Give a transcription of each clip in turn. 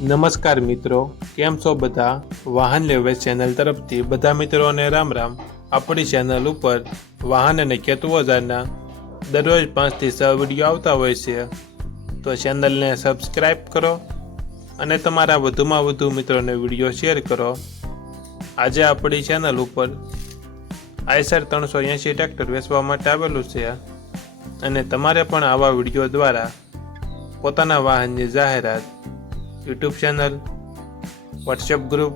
નમસ્કાર મિત્રો, કેમ છો બધા? વાહન લેવે ચેનલ તરફથી બધા મિત્રોને રામ રામ. આપણી ચેનલ ઉપર વાહન અને ખેત ઓજારના દરરોજ 5 થી 6 વિડીયો આવતા હોય છે, તો ચેનલને સબસ્ક્રાઈબ કરો અને તમારા વધુમાં વધુ મિત્રોને વિડીયો શેર કરો. આજે આપણી ચેનલ ઉપર આઈસર 380 ટ્રેક્ટર વેચવા માટે આવેલું છે અને તમારે પણ આવા વિડીયો દ્વારા પોતાના વાહનની જાહેરાત YouTube channel, WhatsApp group,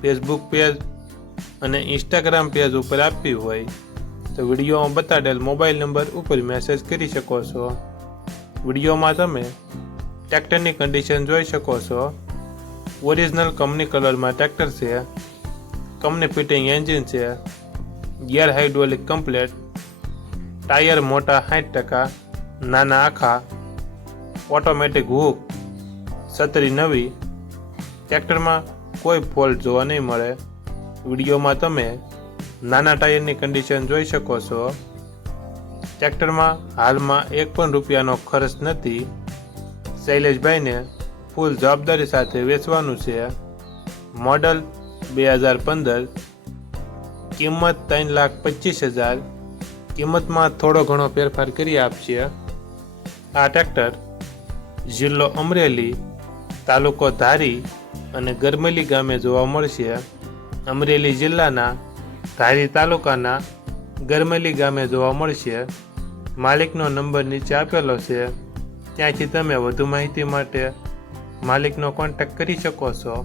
Facebook page અને ઇન્સ્ટાગ્રામ પેજ ઉપર આપવી હોય તો વિડીયોમાં બતાડેલ મોબાઈલ નંબર ઉપર મેસેજ કરી શકો છો. વિડીયોમાં તમે ટ્રેક્ટરની કન્ડિશન જોઈ શકો છો. ઓરિજિનલ કંપની કલરમાં ટ્રેક્ટર છે, કંપની ફિટિંગ એન્જિન છે, ગિયર હાઇડ્રોલિક કમ્પ્લેટ, ટાયર મોટા 60%, નાના આખા, ઓટોમેટિક હુક, છત્રી નવી. ટ્રેક્ટરમાં કોઈ ફોલ્ટ જોવા નહીં મળે. વિડીયોમાં તમે નાના ટાયરની કન્ડિશન જોઈ શકો છો. ટ્રેક્ટરમાં હાલમાં 1 પણ રૂપિયાનો ખર્ચ નથી. શૈલેષભાઈને ફૂલ જવાબદારી સાથે વેચવાનું છે. મોડલ 2015, કિંમત 3,25,000. કિંમતમાં થોડો ઘણો ફેરફાર કરી આપશે. આ ટ્રેક્ટર જિલ્લો અમરેલી, તાલુકો ધારી અને ગરમેલી ગામે જોવા મળશે. અમરેલી જિલ્લાના ધારી તાલુકાના ગરમેલી ગામે જોવા મળશે. માલિકનો નંબર નીચે આપેલો છે, ત્યાંથી તમે વધુ માહિતી માટે માલિકનો કોન્ટેક્ટ કરી શકો છો.